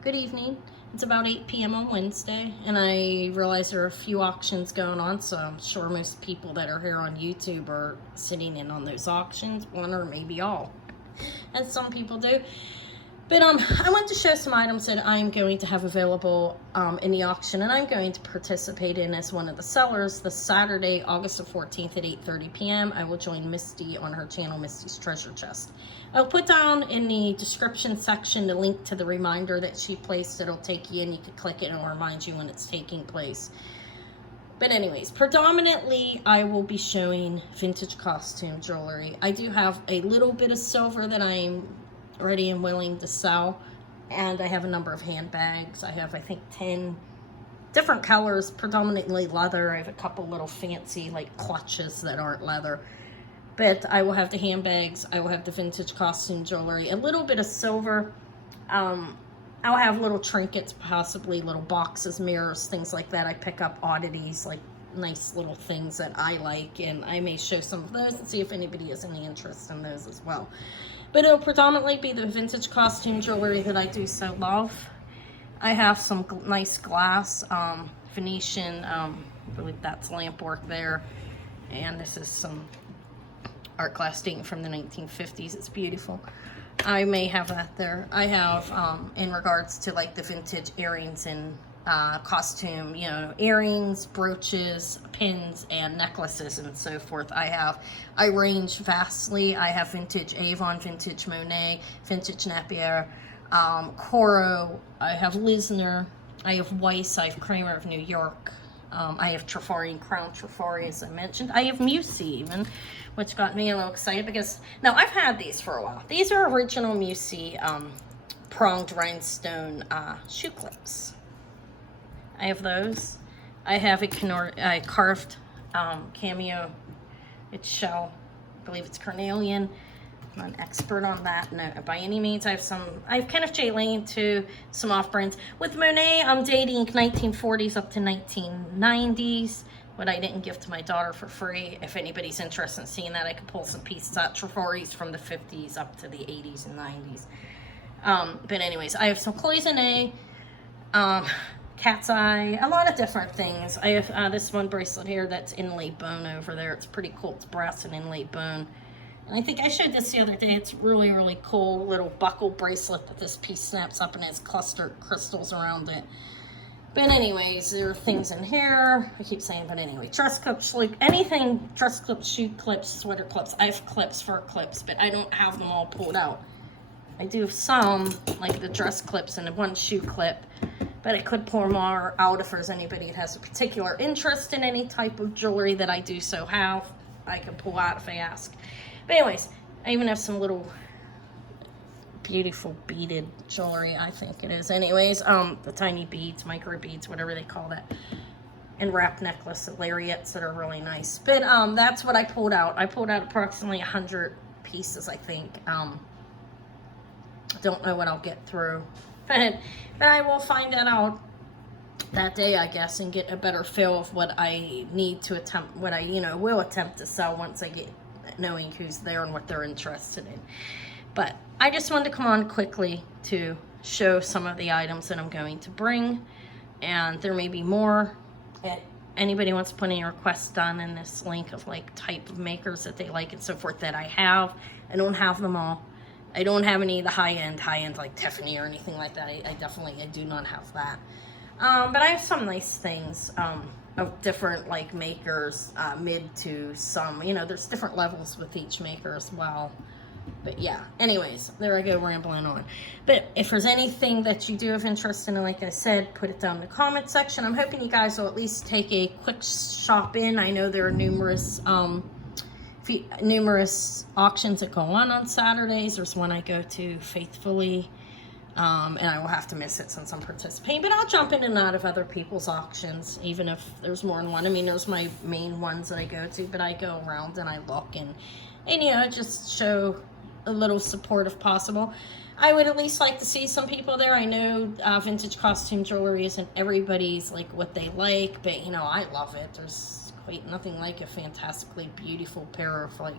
Good evening. It's about 8 p.m. on Wednesday, and I realize there are a few auctions going on, so I'm sure most people that are here on YouTube are sitting in on those auctions, one or maybe all, as some people do. But I wanted to show some items that I'm going to have available in the auction, and I'm going to participate in as one of the sellers this Saturday, August the 14th at 8:30 p.m. I will join Misty on her channel, Misty's Treasure Chest. I'll put down in the description section the link to the reminder that she placed. It'll take you in. You can click it and it'll remind you when it's taking place. But anyways, predominantly I will be showing vintage costume jewelry. I do have a little bit of silver that I'm ready and willing to sell, and I have a number of handbags. I have, I think, 10 different colors, predominantly leather. I have a couple little fancy like clutches that aren't leather, but I will have the handbags, I will have the vintage costume jewelry, a little bit of silver. I'll have little trinkets, possibly little boxes, mirrors, things like that. I pick up oddities, like nice little things that I like, and I may show some of those and see if anybody has any interest in those as well. But it'll predominantly be the vintage costume jewelry that I do so love. I have some nice glass, Venetian, I believe that's lamp work there. And this is some art glass dating from the 1950s. It's beautiful. I may have that there. I have, in regards to like the vintage earrings and costume, you know, earrings, brooches, pins, and necklaces, and so forth. I range vastly. I have vintage Avon, vintage Monet, vintage Napier, Coro. I have Lisner. I have Weiss. I have Kramer of New York. I have Trifari and Crown Trifari, as I mentioned. I have Misty even, which got me a little excited because, now I've had these for a while. These are original Misty pronged rhinestone shoe clips. I have those. I have a carved cameo. It's shell. I believe it's carnelian. I'm not an expert on that, no, by any means. I have Kenneth J. Lane too, some off-brands. With Monet, I'm dating 1940s up to 1990s. What I didn't give to my daughter for free. If anybody's interested in seeing that, I could pull some pieces out. Trifaris from the 50s up to the 80s and 90s. But anyways, I have some cloisonne, cat's eye, a lot of different things. I have this one bracelet here that's inlaid bone over there. It's pretty cool. It's brass and inlaid bone. And I think I showed this the other day. It's really, really cool little buckle bracelet that this piece snaps up and has clustered crystals around it. But anyways, there are things in here. I keep saying, but anyway, dress clips, like anything, dress clips, shoe clips, sweater clips. I have clips, fur clips, but I don't have them all pulled out. I do have some, like the dress clips and one shoe clip, but I could pour more out if there's anybody that has a particular interest in any type of jewelry that I do so have. I can pull out if they ask. But anyways, I even have some little beautiful beaded jewelry, I think it is. Anyways, the tiny beads, micro beads, whatever they call that. And wrap necklace, lariats that are really nice. But that's what I pulled out. I pulled out approximately 100 pieces, I think. Don't know what I'll get through. But I will find that out that day, I guess, and get a better feel of what I need to attempt, what I, will attempt to sell once I get knowing who's there and what they're interested in. But I just wanted to come on quickly to show some of the items that I'm going to bring, and there may be more. If anybody wants to put any requests done in this link of like type of makers that they like and so forth that I have. I don't have them all. I don't have any of the high-end like Tiffany or anything like that. I do not have that. But I have some nice things of different like makers, mid to some, there's different levels with each maker as well. But yeah, anyways, there I go rambling on. But if there's anything that you do have interest in, like I said, put it down in the comment section. I'm hoping you guys will at least take a quick shop in. I know there are numerous auctions that go on Saturdays. There's one I go to faithfully, and I will have to miss it since I'm participating, but I'll jump in and out of other people's auctions, even if there's more than one. I mean, those are my main ones that I go to, but I go around and I look and just show a little support if possible. I would at least like to see some people there. I know vintage costume jewelry isn't everybody's like what they like, but I love it. There's quite nothing like a fantastically beautiful pair of like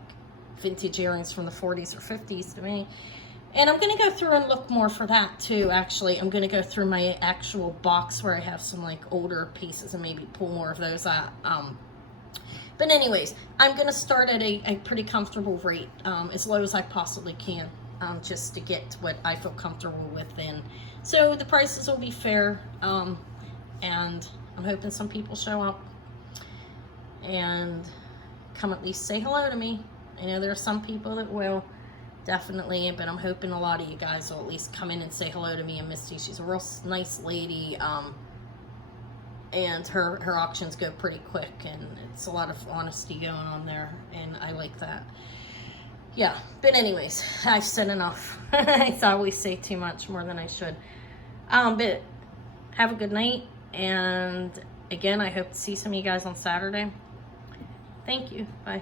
vintage earrings from the 40s or 50s to me. And I'm going to go through and look more for that too, actually. I'm going to go through my actual box where I have some like older pieces and maybe pull more of those out. But anyways, I'm going to start at a pretty comfortable rate, as low as I possibly can, just to get what I feel comfortable with then. So the prices will be fair, and I'm hoping some people show up and come at least say hello to me. I know there are some people that will, definitely, but I'm hoping a lot of you guys will at least come in and say hello to me and Misty. She's a real nice lady, and her auctions go pretty quick, and it's a lot of honesty going on there, and I like that. Yeah, but anyways, I've said enough. I always say too much, more than I should. But have a good night, and again, I hope to see some of you guys on Saturday. Thank you. Bye.